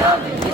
jovem